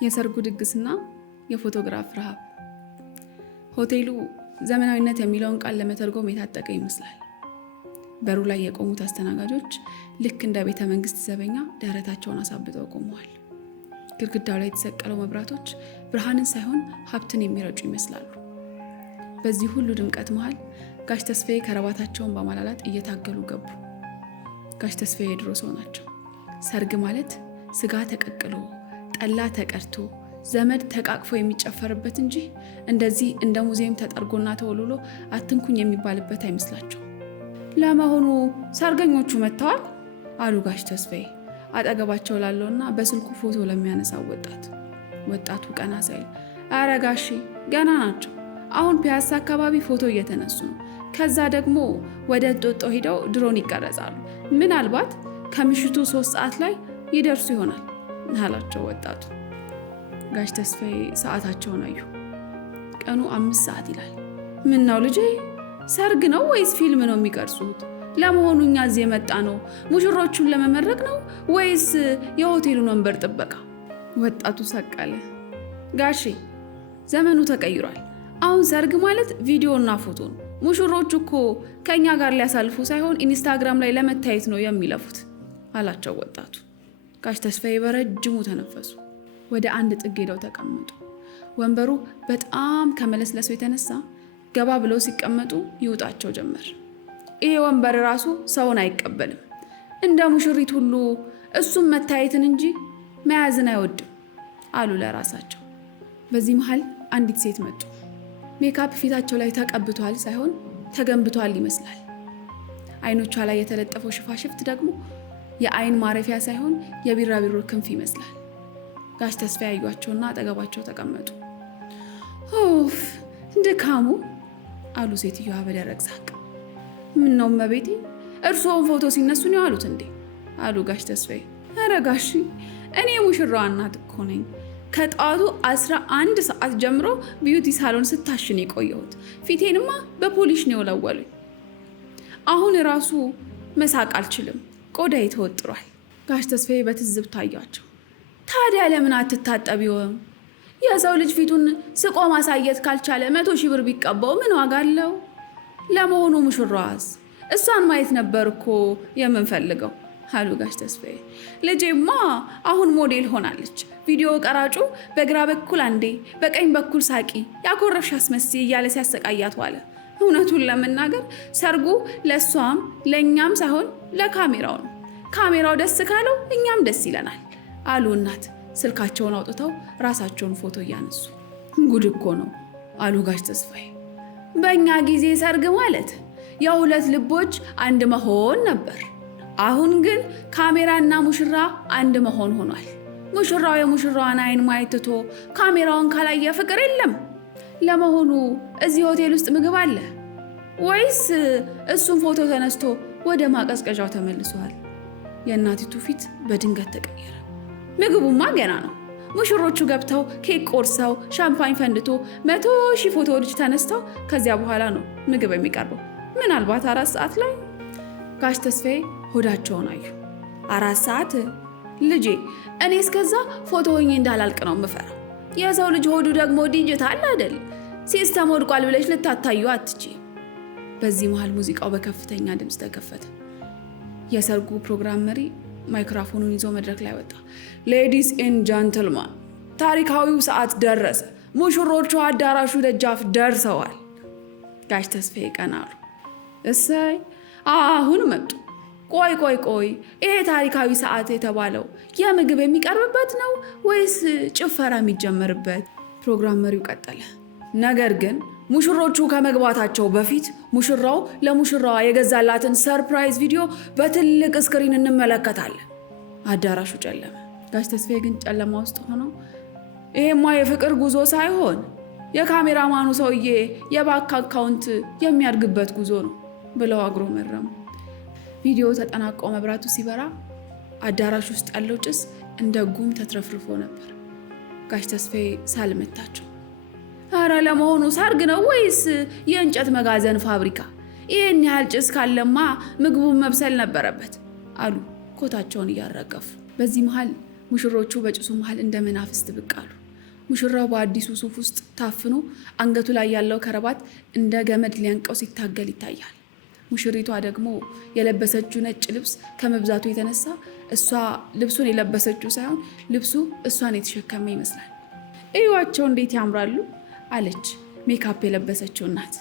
የሰርጉ ድግስና የፎቶግራፍ ረሃብ። ሆቴሉ ዘመናዊነት የሚለውን ቃል ለመተርጎም የታጠቀ ይመስላል። በሩ ላይ የቆሙት አስተናጋጆች ልክ እንደ ቤተ መንግስት ዘበኛ ደረታቸውን አሳብጠው ቆመዋል። ግድግዳው ላይ የተሰቀለው መብራቶች ብርሃንን ሳይሆን ሀብትን የሚረጩ ይመስላሉ። በዚህ ሁሉ ድምቀት መሃል ጋሽ ተስፋዬ ከረባታቸውን በማላላት እየታገሉ ገቡ። ጋሽ ተስፋዬ የድሮ ሰው ናቸው። ሰርግ ማለት ስጋ ተቀቅሎ ጠላ ተቀርቶ ዘመድ ተቃቅፎ የሚጨፈርበት እንጂ እንደዚህ እንደ ሙዚየም ተጠርጎና ተወልሎ አትንኩኝ የሚባልበት አይመስላቸው። ለመሆኑ ሰርገኞቹ መጥተዋል? አሉ ጋሽ ተስፋዬ አጠገባቸው ላለውና በስልኩ ፎቶ ለሚያነሳው ወጣቱ ቀና ሳይል፣ አረ ጋሺ ገና ናቸው። አሁን ፒያሳ አካባቢ ፎቶ እየተነሱ ነው። ከዛ ደግሞ ወደ እንጦጦ ሄደው ድሮን ይቀረጻሉ። ምናልባት ከምሽቱ 3 ሰዓት ላይ ይደርሱ ይሆናል አላቸው ወጣቱ። ጋሽ ተስፋዬ ሰዓታቸውን አዩ። ቀኑ 5 ሰዓት ይላል። ምን ነው ልጄ፣ ሰርግ ነው ወይስ ፊልም ነው የሚቀርጹት? ለመሆኑ እኛ እዚህ የመጣ ነው ሙሽሮቹን ለመመረቅ ነው ወይስ የሆቴሉን ወንበር ጥበቃ? ወጣቱ ሰቃለ። ጋሼ ዘመኑ ተቀይሯል። አሁን ሰርግ ማለት ቪዲዮና ፎቶ ነው። ሙሽሮቹ እኮ ከኛ ጋር ሊያሳልፉ ሳይሆን ኢንስታግራም ላይ ለመታየት ነው የሚለፉት አላቸው ወጣቱ። ጋሽ ተስፋዬ በረጅሙ ተነፈሱ። ወደ አንድ ጥግ ሄደው ተቀመጡ። ወንበሩ በጣም ከመለስለሱ የተነሳ ገባ ብለው ሲቀመጡ ይውጣቸው ጀመር። ይሄ ወንበር ራሱ ሰውን አይቀበልም። እንደ ሙሽሪት ሁሉ እሱም መታየትን እንጂ መያዝን አይወድም አሉ ለራሳቸው። በዚህ መሃል አንዲት ሴት መጡ። ሜካፕ ፊታቸው ላይ ተቀብቷል ሳይሆን ተገንብቷል ይመስላል። አይኖቿ ላይ የተለጠፈው ሽፋሽፍት ደግሞ የአይን ማረፊያ ሳይሆን የቢራቢሮ ክንፍ ይመስላል። ጋሽ ተስፋዬ ያዩአቸውና አጠገባቸው ተቀመጡ። ኦፍ ድካሙ አሉ ሴትዮዋ በደረቅ ሳቅ። ምን ነው እመቤቴ፣ እርስዎን ፎቶ ሲነሱ ነው ያሉት እንዴ? አሉ ጋሽ ተስፋዬ። ኧረ ጋሺ እኔ ሙሽራዋ እናት እኮ ነኝ። ከጠዋቱ 11 ሰዓት ጀምሮ ቢዩቲ ሳሎን ስታሽን የቆየሁት። ፊቴንማ በፖሊሽ ነው የወለወሉኝ። አሁን ራሱ መሳቅ አልችልም፣ ቆዳዬ ተወጥሯል። ጋሽ ተስፋዬ በትዝብት ታያቸው። ታዲያ ለምን አትታጠቢውም? የሰው ልጅ ፊቱን ስቆ ማሳየት ካልቻለ 100 ሺህ ብር ቢቀባው ምን ዋጋ አለው? ለመሆኑ ሙሽራዋስ? እሷን ማየት ነበር እኮ የምንፈልገው አሉ ጋሽ ተስፋዬ። ልጄማ አሁን ሞዴል ሆናለች። ቪዲዮ ቀራጩ በግራ በኩል አንዴ በቀኝ በኩል ሳቂ ያኮረፍሽ አስመስይ እያለ ሲያሰቃያት ዋለ። እውነቱን ለመናገር ሰርጉ ለእሷም ለእኛም ሳይሆን ለካሜራው ነው። ካሜራው ደስ ካለው እኛም ደስ ይለናል አሉ እናት ስልካቸውን አውጥተው ራሳቸውን ፎቶ እያነሱ። ጉድ እኮ ነው አሉ ጋሽ ተስፋዬ። በእኛ ጊዜ ሰርግ ማለት የሁለት ልቦች አንድ መሆን ነበር። አሁን ግን ካሜራና ሙሽራ አንድ መሆን ሆኗል። ሙሽራው የሙሽራዋን አይን ማየት ትቶ ካሜራውን ካላየ ፍቅር የለም። ለመሆኑ እዚህ ሆቴል ውስጥ ምግብ አለ ወይስ እሱን ፎቶ ተነስቶ ወደ ማቀዝቀዣው ተመልሷል? የእናቲቱ ፊት በድንገት ተቀየረ። ምግቡማ ገና ነው። ሙሽሮቹ ገብተው ኬክ ቆርሰው ሻምፓኝ ፈንድቶ 100 ሺህ ፎቶዎች ተነስተው ከዚያ በኋላ ነው ምግብ የሚቀርበው። ምናልባት 4 ሰዓት ላይ። ጋሽ ተስፋዬ ሆዳቸውን አዩ። 4 ሰዓት? ልጄ እኔ እስከዛ ፎቶ ሆኜ እንዳላልቅ ነው የምፈራው። የሰው ልጅ ሆዱ ደግሞ ዲጂታል አይደል? ሲስተም ወድቋል ብለሽ ልታታዩ አትቺ። በዚህ መሃል ሙዚቃው በከፍተኛ ድምፅ ተከፈተ። የሰርጉ ፕሮግራም መሪ ማይክሮፎኑን ይዞ መድረክ ላይ ወጣ። ሌዲስ ኤንድ ጃንትልማን፣ ታሪካዊው ሰዓት ደረሰ። ሙሽሮቹ አዳራሹ ደጃፍ ደርሰዋል። ጋሽ ተስፋዬ ቀና አሉ። እሰይ አሁን መጡ። ቆይ ይሄ ታሪካዊ ሰዓት የተባለው የምግብ የሚቀርብበት ነው ወይስ ጭፈራ የሚጀመርበት? ፕሮግራም መሪው ቀጠለ። ነገር ግን ሙሽሮቹ ከመግባታቸው በፊት ሙሽራው ለሙሽራዋ የገዛላትን ሰርፕራይዝ ቪዲዮ በትልቅ ስክሪን እንመለከታለን። አዳራሹ ጨለመ። ጋሽ ተስፋዬ ግን ጨለማ ውስጥ ሆነው ይሄማ የፍቅር ጉዞ ሳይሆን የካሜራማኑ ሰውዬ የባንክ አካውንት የሚያድግበት ጉዞ ነው ብለው አጉረመረሙ። ቪዲዮ ተጠናቆ መብራቱ ሲበራ አዳራሽ ውስጥ ያለው ጭስ እንደ ጉም ተትረፍርፎ ነበር። ጋሽ ተስፋዬ ሳልመታቸው። ኧረ ለመሆኑ ሰርግ ነው ወይስ የእንጨት መጋዘን ፋብሪካ? ይህን ያህል ጭስ ካለማ ምግቡን መብሰል ነበረበት አሉ ኮታቸውን እያረገፉ። በዚህ መሃል ሙሽሮቹ በጭሱ መሃል እንደ መናፍስት ብቅ አሉ። ሙሽራው በአዲሱ ሱፍ ውስጥ ታፍኖ አንገቱ ላይ ያለው ከረባት እንደ ገመድ ሊያንቀው ሲታገል ይታያል። ሙሽሪቷ ደግሞ የለበሰችው ነጭ ልብስ ከመብዛቱ የተነሳ እሷ ልብሱን የለበሰችው ሳይሆን ልብሱ እሷን የተሸከመ ይመስላል። እዩዋቸው እንዴት ያምራሉ አለች ሜካፕ የለበሰችው እናት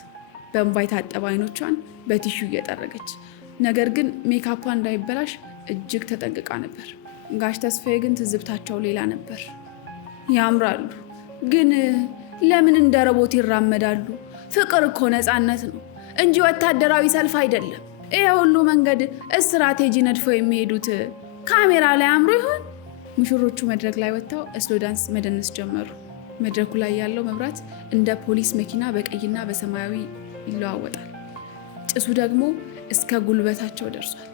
በእንባ የታጠበ አይኖቿን በቲሹ እየጠረገች። ነገር ግን ሜካፓ እንዳይበላሽ እጅግ ተጠንቅቃ ነበር። ጋሽ ተስፋዬ ግን ትዝብታቸው ሌላ ነበር። ያምራሉ፣ ግን ለምን እንደ ረቦት ይራመዳሉ? ፍቅር እኮ ነፃነት ነው እንጂ ወታደራዊ ሰልፍ አይደለም። ይሄ ሁሉ መንገድ ስትራቴጂ ነድፎ የሚሄዱት ካሜራ ላይ አምሮ ይሆን? ሙሽሮቹ መድረክ ላይ ወጥተው ስሎ ዳንስ መደነስ ጀመሩ። መድረኩ ላይ ያለው መብራት እንደ ፖሊስ መኪና በቀይና በሰማያዊ ይለዋወጣል። ጭሱ ደግሞ እስከ ጉልበታቸው ደርሷል።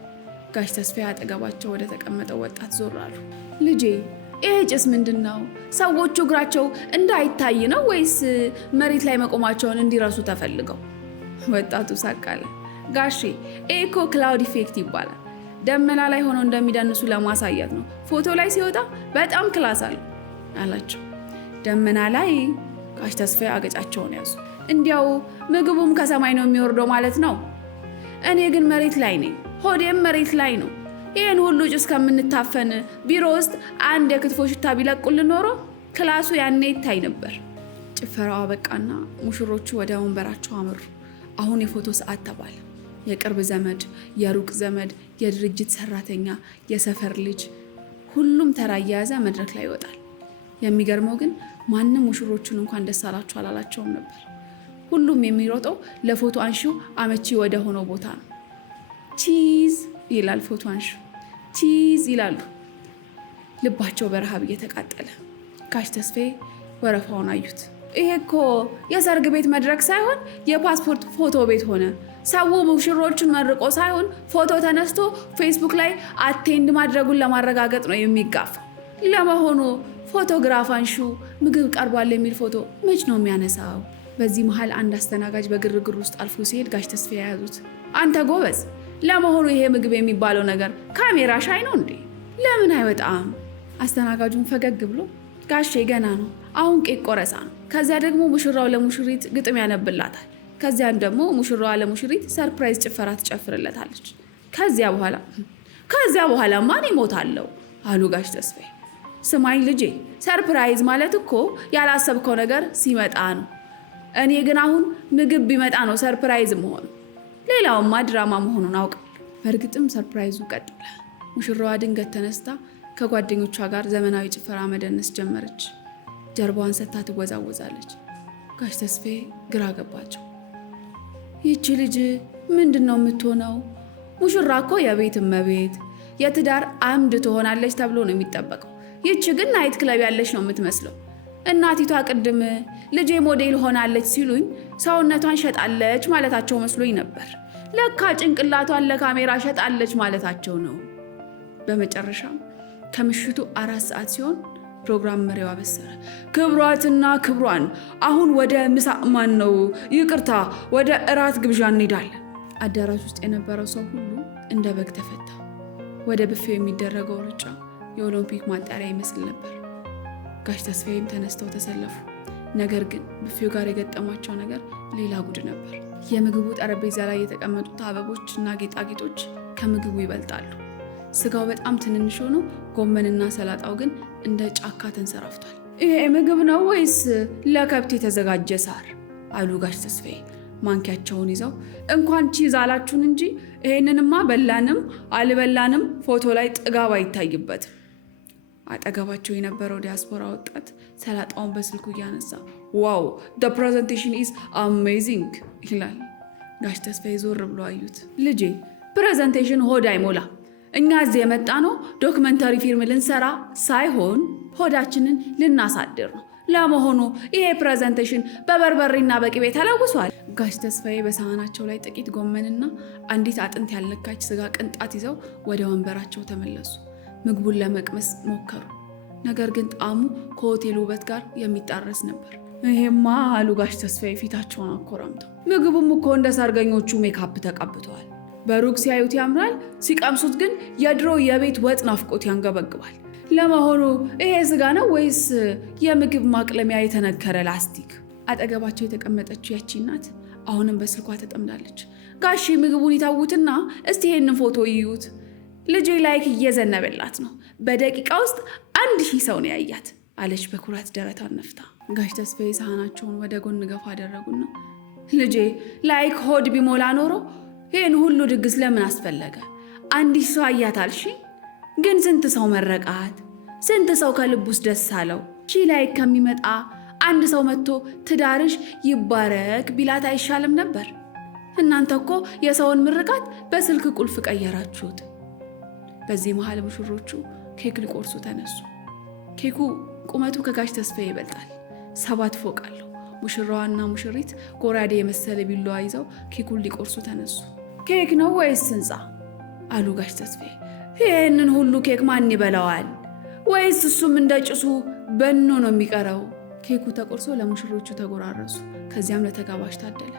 ጋሽ ተስፋዬ አጠገባቸው ወደ ተቀመጠው ወጣት ዞር አሉ። ልጄ ይሄ ጭስ ምንድን ነው? ሰዎቹ እግራቸው እንዳይታይ ነው ወይስ መሬት ላይ መቆማቸውን እንዲረሱ ተፈልገው? ወጣቱ ሳቅ አለ። ጋሼ ይሄ እኮ ክላውድ ኢፌክት ይባላል። ደመና ላይ ሆነው እንደሚደንሱ ለማሳየት ነው። ፎቶ ላይ ሲወጣ በጣም ክላስ አለ አላቸው። ደመና ላይ? ጋሽ ተስፋዬ አገጫቸውን ያዙ። እንዲያው ምግቡም ከሰማይ ነው የሚወርደው ማለት ነው። እኔ ግን መሬት ላይ ነኝ፣ ሆዴም መሬት ላይ ነው። ይህን ሁሉ ጭስ ከምንታፈን ቢሮ ውስጥ አንድ የክትፎ ሽታ ቢለቁልን ኖሮ ክላሱ ያኔ ይታይ ነበር። ጭፈራው አበቃና ሙሽሮቹ ወደ ወንበራቸው አመሩ። አሁን የፎቶ ሰዓት ተባለ። የቅርብ ዘመድ፣ የሩቅ ዘመድ፣ የድርጅት ሰራተኛ፣ የሰፈር ልጅ ሁሉም ተራ እየያዘ መድረክ ላይ ይወጣል። የሚገርመው ግን ማንም ሙሽሮቹን እንኳን ደስ አላችሁ አላላቸውም ነበር። ሁሉም የሚሮጠው ለፎቶ አንሺው አመቺ ወደ ሆነው ቦታ ነው። ቺዝ ይላል ፎቶ አንሺው፣ ቺዝ ይላሉ። ልባቸው በረሃብ እየተቃጠለ። ጋሽ ተስፋዬ ወረፋውን አዩት። ይሄ እኮ የሰርግ ቤት መድረክ ሳይሆን የፓስፖርት ፎቶ ቤት ሆነ። ሰው ሙሽሮቹን መርቆ ሳይሆን ፎቶ ተነስቶ ፌስቡክ ላይ አቴንድ ማድረጉን ለማረጋገጥ ነው የሚጋፋው። ለመሆኑ ፎቶግራፍ አንሺው ምግብ ቀርቧል የሚል ፎቶ መች ነው የሚያነሳው? በዚህ መሃል አንድ አስተናጋጅ በግርግር ውስጥ አልፎ ሲሄድ ጋሽ ተስፋዬ ያዙት። አንተ ጎበዝ፣ ለመሆኑ ይሄ ምግብ የሚባለው ነገር ካሜራ ሻይ ነው እንዴ? ለምን አይወጣም? አስተናጋጁን ፈገግ ብሎ ጋሼ ገና ነው፣ አሁን ቄክ ቆረሳ ነው። ከዚያ ደግሞ ሙሽራው ለሙሽሪት ግጥም ያነብላታል። ከዚያም ደግሞ ሙሽራዋ ለሙሽሪት ሰርፕራይዝ ጭፈራ ትጨፍርለታለች። ከዚያ በኋላ ማን ይሞታለው አሉ ጋሽ ተስፋዬ። ስማኝ ልጄ፣ ሰርፕራይዝ ማለት እኮ ያላሰብከው ነገር ሲመጣ ነው። እኔ ግን አሁን ምግብ ቢመጣ ነው ሰርፕራይዝ መሆኑ። ሌላውማ ድራማ መሆኑን አውቃለሁ። በእርግጥም ሰርፕራይዙ ቀጠለ። ሙሽራዋ ድንገት ተነስታ ከጓደኞቿ ጋር ዘመናዊ ጭፈራ መደነስ ጀመረች። ጀርባዋን ሰጥታ ትወዛወዛለች። ጋሽ ተስፋዬ ግራ ገባቸው። ይቺ ልጅ ምንድን ነው የምትሆነው? ሙሽራ እኮ የቤት እመቤት፣ የትዳር አምድ ትሆናለች ተብሎ ነው የሚጠበቀው። ይቺ ግን ናይት ክለብ ያለች ነው የምትመስለው። እናቲቷ ቅድም ልጄ ሞዴል ሆናለች ሲሉኝ ሰውነቷን ሸጣለች ማለታቸው መስሎኝ ነበር። ለካ ጭንቅላቷን ለካሜራ ሸጣለች ማለታቸው ነው። በመጨረሻም ከምሽቱ 4 ሰዓት ሲሆን ፕሮግራም መሪው አበሰረ። ክብሯትና ክብሯን አሁን ወደ ምሳ ይቅርታ ወደ እራት ግብዣ እንሄዳለን። አዳራሽ ውስጥ የነበረው ሰው ሁሉ እንደ በግ ተፈታ። ወደ ብፌው የሚደረገው ሩጫ የኦሎምፒክ ማጣሪያ ይመስል ነበር። ጋሽ ተስፋዬም ተነስተው ተሰለፉ። ነገር ግን ብፌው ጋር የገጠማቸው ነገር ሌላ ጉድ ነበር። የምግቡ ጠረጴዛ ላይ የተቀመጡት አበቦች እና ጌጣጌጦች ከምግቡ ይበልጣሉ። ስጋው በጣም ትንንሽ ሆኖ ጎመንና ሰላጣው ግን እንደ ጫካ ተንሰራፍቷል። ይሄ ምግብ ነው ወይስ ለከብት የተዘጋጀ ሳር? አሉ ጋሽ ተስፋዬ ማንኪያቸውን ይዘው። እንኳን ቺዝ አላችሁን እንጂ ይሄንንማ በላንም አልበላንም ፎቶ ላይ ጥጋብ አይታይበትም። አጠገባቸው የነበረው ዲያስፖራ ወጣት ሰላጣውን በስልኩ እያነሳ ዋው the presentation is amazing ይላል። ጋሽ ተስፋዬ ዞር ብሎ አዩት። ልጄ ፕሬዘንቴሽን ሆድ አይሞላ። እኛ እዚህ የመጣ ነው ዶክመንታሪ ፊልም ልንሰራ ሳይሆን ሆዳችንን ልናሳድር ነው። ለመሆኑ ይሄ ፕሬዘንቴሽን በበርበሬና በቅቤ ተለውሷል? ጋሽ ተስፋዬ በሳህናቸው ላይ ጥቂት ጎመንና አንዲት አጥንት ያልነካች ስጋ ቅንጣት ይዘው ወደ ወንበራቸው ተመለሱ። ምግቡን ለመቅመስ ሞከሩ። ነገር ግን ጣዕሙ ከሆቴሉ ውበት ጋር የሚጣረስ ነበር። ይሄማ አሉ ጋሽ ተስፋዬ ፊታቸውን አኮራምተው፣ ምግቡም እኮ እንደ ሰርገኞቹ ሜካፕ ተቀብተዋል። በሩቅ ሲያዩት ያምራል፣ ሲቀምሱት ግን የድሮ የቤት ወጥ ናፍቆት ያንገበግባል። ለመሆኑ ይሄ ስጋ ነው ወይስ የምግብ ማቅለሚያ የተነከረ ላስቲክ? አጠገባቸው የተቀመጠችው ያቺ እናት አሁንም በስልኳ ተጠምዳለች። ጋሺ ምግቡን ይታውትና እስቲ ይሄንን ፎቶ ይዩት። ልጄ ላይክ እየዘነበላት ነው። በደቂቃ ውስጥ 1000 ሰው ነው ያያት አለች በኩራት ደረቷን ነፍታ። ጋሽ ተስፋዬ ሳህናቸውን ወደ ጎን ገፋ አደረጉና ልጄ ላይክ ሆድ ቢሞላ ኖሮ ይህን ሁሉ ድግስ ለምን አስፈለገ? 1000 ሰው አያት አልሽ? ግን ስንት ሰው መረቃት? ስንት ሰው ከልቡስ ደስ አለው? ላይክ ከሚመጣ አንድ ሰው መጥቶ ትዳርሽ ይባረክ ቢላት አይሻልም ነበር? እናንተ እኮ የሰውን ምርቃት በስልክ ቁልፍ ቀየራችሁት። በዚህ መሃል ሙሽሮቹ ኬክ ሊቆርሱ ተነሱ። ኬኩ ቁመቱ ከጋሽ ተስፋዬ ይበልጣል። 7 ፎቅ አለው። ሙሽራዋና ሙሽሪት ጎራዴ የመሰለ ቢላዋ ይዘው ኬኩን ሊቆርሱ ተነሱ። ኬክ ነው ወይስ ህንፃ አሉ ጋሽ ተስፋዬ። ይህንን ሁሉ ኬክ ማን ይበላዋል? ወይስ እሱም እንደ ጭሱ በኖ ነው የሚቀረው? ኬኩ ተቆርሶ ለሙሽሮቹ ተጎራረሱ። ከዚያም ለተጋባዥ ታደለ።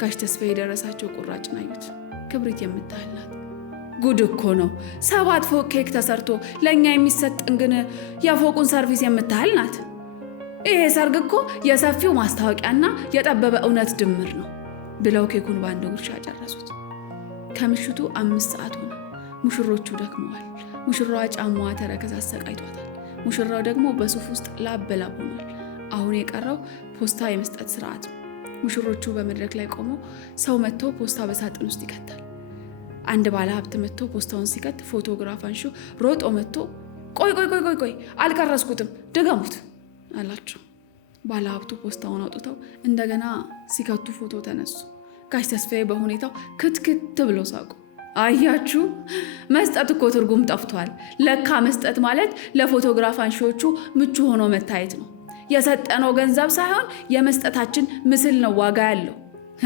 ጋሽ ተስፋዬ የደረሳቸው ቁራጭን አዩት። ክብሪት የምታህል ናት። ጉድ እኮ ነው። 7 ፎቅ ኬክ ተሰርቶ ለእኛ የሚሰጥን ግን የፎቁን ሰርቪስ የምታህል ናት። ይሄ ሰርግ እኮ የሰፊው ማስታወቂያና የጠበበ እውነት ድምር ነው ብለው ኬኩን በአንድ ጉርሻ ጨረሱት። ከምሽቱ 5 ሰዓት ሆነ። ሙሽሮቹ ደክመዋል። ሙሽራዋ ጫማዋ ተረከዝ አሰቃይቷታል። ሙሽራው ደግሞ በሱፍ ውስጥ ላብ በላብ ሆኗል። አሁን የቀረው ፖስታ የመስጠት ስርዓት ነው። ሙሽሮቹ በመድረክ ላይ ቆመው ሰው መጥቶ ፖስታ በሳጥን ውስጥ ይከታል። አንድ ባለ ሀብት መጥቶ ፖስታውን ሲከት ፎቶግራፍ አንሺው ሮጦ መጥቶ ቆይ አልቀረስኩትም ድገሙት አላቸው። ባለ ሀብቱ ፖስታውን አውጥተው እንደገና ሲከቱ ፎቶ ተነሱ። ጋሽ ተስፋዬ በሁኔታው ክትክት ብለው ሳቁ። አያችሁ፣ መስጠት እኮ ትርጉም ጠፍቷል። ለካ መስጠት ማለት ለፎቶግራፍ አንሺዎቹ ምቹ ሆኖ መታየት ነው። የሰጠነው ገንዘብ ሳይሆን የመስጠታችን ምስል ነው ዋጋ ያለው።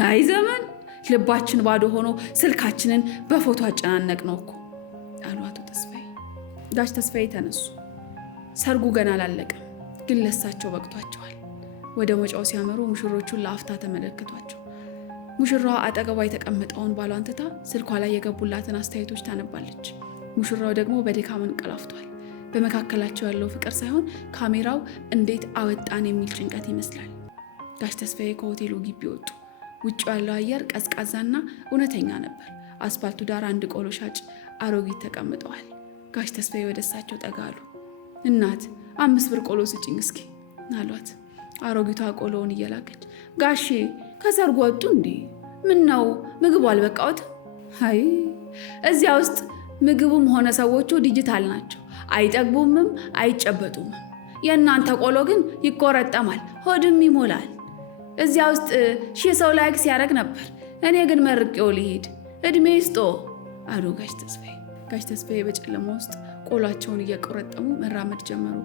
አይ ዘመን፣ ልባችን ባዶ ሆኖ ስልካችንን በፎቶ አጨናነቅ ነው እኮ አሉ አቶ ተስፋዬ። ጋሽ ተስፋዬ ተነሱ። ሰርጉ ገና አላለቀም፣ ግን ለሳቸው በቅቷቸዋል። ወደ መውጫው ሲያመሩ ሙሽሮቹን ለአፍታ ተመለከቷቸው። ሙሽራዋ አጠገቧ የተቀመጠውን ባሏን ትታ ስልኳ ላይ የገቡላትን አስተያየቶች ታነባለች። ሙሽራው ደግሞ በድካም እንቀላፍቷል። በመካከላቸው ያለው ፍቅር ሳይሆን ካሜራው እንዴት አወጣን የሚል ጭንቀት ይመስላል። ጋሽ ተስፋዬ ከሆቴሉ ግቢ ወጡ። ውጭ ያለው አየር ቀዝቃዛና እውነተኛ ነበር። አስፓልቱ ዳር አንድ ቆሎ ሻጭ አሮጊት ተቀምጠዋል። ጋሽ ተስፋዬ ወደ እሳቸው ጠጋ አሉ። እናት 5 ብር ቆሎ ስጭኝ እስኪ አሏት። አሮጊቷ ቆሎውን እየላከች ጋሼ ከሰርጉ ወጡ እንዴ? ምን ነው ምግቡ አልበቃዎት? አይ እዚያ ውስጥ ምግቡም ሆነ ሰዎቹ ዲጂታል ናቸው። አይጠግቡምም አይጨበጡም። የእናንተ ቆሎ ግን ይቆረጠማል፣ ሆድም ይሞላል። እዚያ ውስጥ 1000 ሰው ላይክ ሲያደርግ ነበር። እኔ ግን መርቄው ልሄድ እድሜ ይስጦ አሉ ጋሽ ተስፋዬ። ጋሽ ተስፋዬ በጨለማ ውስጥ ቆሏቸውን እየቆረጠሙ መራመድ ጀመሩ።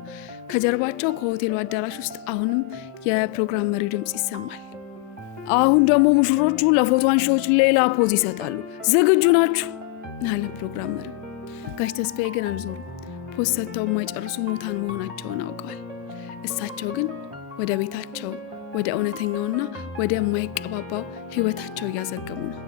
ከጀርባቸው ከሆቴሉ አዳራሽ ውስጥ አሁንም የፕሮግራም መሪው ድምፅ ይሰማል። አሁን ደግሞ ሙሽሮቹ ለፎቶ አንሺዎች ሌላ ፖዝ ይሰጣሉ። ዝግጁ ናችሁ አለ ፕሮግራም መሪው። ጋሽ ተስፋዬ ግን አልዞሩም። ፖዝ ሰጥተው የማይጨርሱ ሙታን መሆናቸውን አውቀዋል። እሳቸው ግን ወደ ቤታቸው፣ ወደ እውነተኛውና ወደ የማይቀባባው ህይወታቸው እያዘገሙ ነው።